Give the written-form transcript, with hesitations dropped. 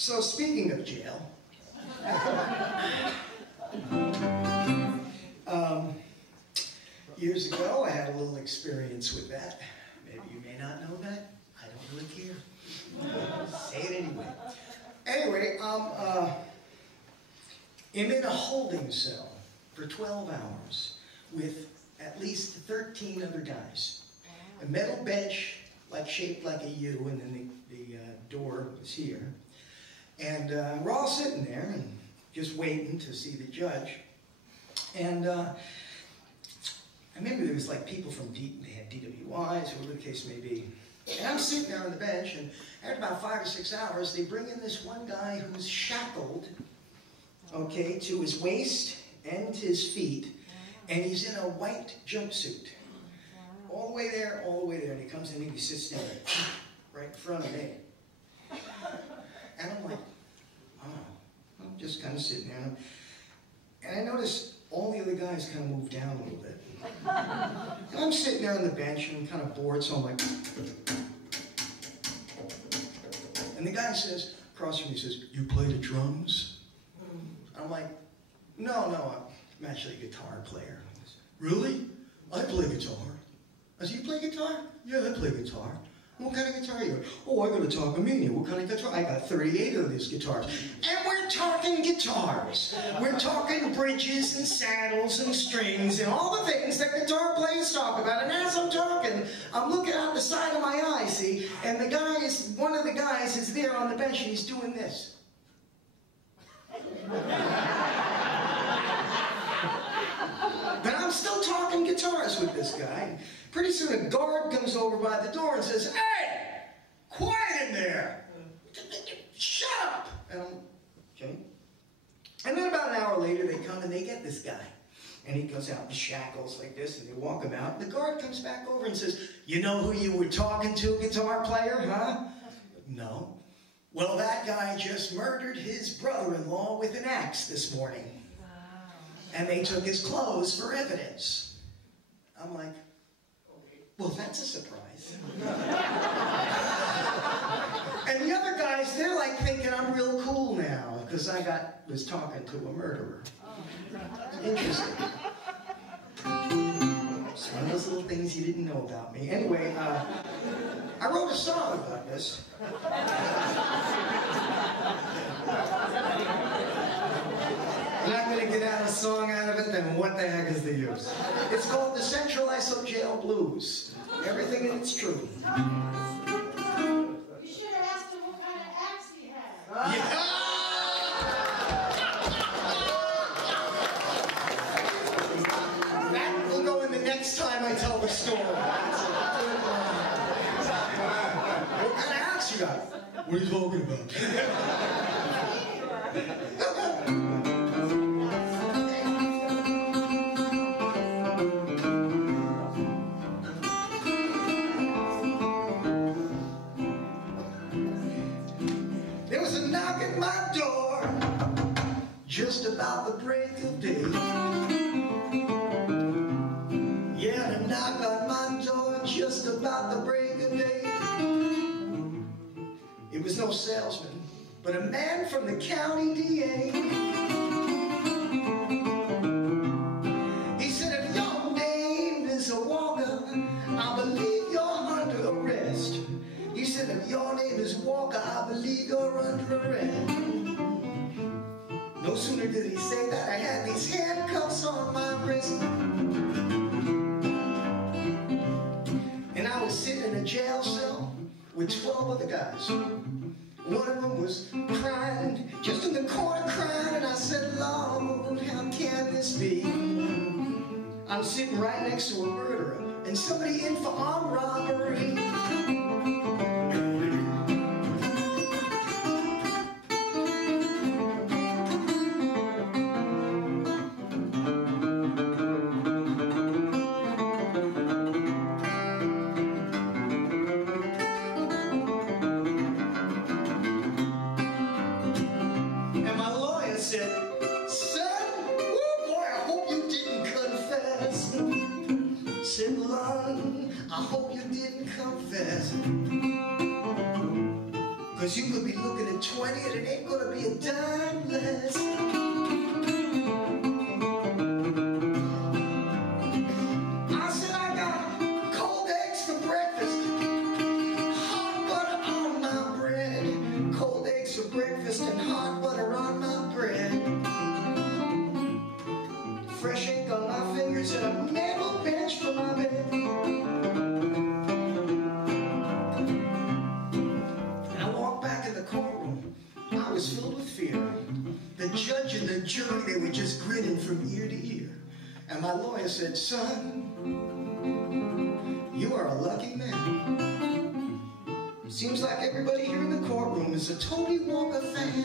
So speaking of jail, years ago I had a little experience with that. Maybe you may not know that. I don't really care. Say it anyway. Anyway, I'm in a holding cell for 12 hours with at least 13 other guys. A metal bench, like shaped like a U, and then the door was here. And we're all sitting there and just waiting to see the judge. And I remember there was like people from they had DWIs, whatever the case may be. And I'm sitting there on the bench, and after about 5 or 6 hours, they bring in this one guy who's shackled, okay, to his waist and his feet, and he's in a white jumpsuit. All the way there, and he comes in and he sits down right in front of me. And I'm like, oh, I'm just kind of sitting there. And I noticed all the other guys kind of moved down a little bit. And I'm sitting there on the bench and I'm kind of bored, so I'm like, and the guy says, across from me, says, "You play the drums?" I'm like, no, I'm actually a guitar player. Says, "Really? I play guitar." I said, "You play guitar?" "Yeah, I play guitar." "What kind of guitar are you?" "Oh, I got a Takamine." "What kind of guitar?" "I got 38 of these guitars." And we're talking guitars. We're talking bridges and saddles and strings and all the things that guitar players talk about. And as I'm talking, I'm looking out the side of my eye, see, and one of the guys is there on the bench and he's doing this. But I'm still talking guitars with this guy. Pretty soon a guard comes over by the door and says, "Hey, quiet in there! Shut up!" And I'm, okay. And then about an hour later they come and they get this guy. And he goes out in shackles like this and they walk him out. And the guard comes back over and says, "You know who you were talking to, guitar player, huh?" "No." "Well, that guy just murdered his brother-in-law with an axe this morning. Wow. And they took his clothes for evidence." I'm like, well, that's a surprise. And the other guys, they're like thinking I'm real cool now because I was talking to a murderer. Interesting. It's one of those little things you didn't know about me. Anyway, I wrote a song about this. I'm not going to get out a song out of it, then what the heck is the use? It's called the Central Islip Jail Blues. Everything in it's true. You should have asked him what kind of axe he had. Yeah. That will go in the next time I tell the story. What kind of axe you got? What are you talking about? Just about the break of day. Yeah, the knock on my door just about the break of day. It was no salesman, but a man from the county DA. He said, "If your name is a Walker, I believe you're under arrest." He said, "If your name is Walker, I believe you're under arrest." No sooner did he say that, I had these handcuffs on my wrist. And I was sitting in a jail cell with 12 other guys. One of them was crying, just in the corner crying, and I said, "Lord, how can this be? I'm sitting right next to a murderer and somebody in for armed robbery." Said, "Lord, I hope you didn't confess." said, it ain't gonna be a dime less. I said, I got cold eggs for breakfast, hot butter on my bread. Cold eggs for breakfast and hot butter on my bread. Fresh ink on my fingers and a metal bench for my bed. And I walked back in the courtroom. I was filled with fear. The judge and the jury, they were just grinning from ear to ear. And my lawyer said, son, you are a lucky man. Seems like everybody here in the courtroom is a Tony Walker fan.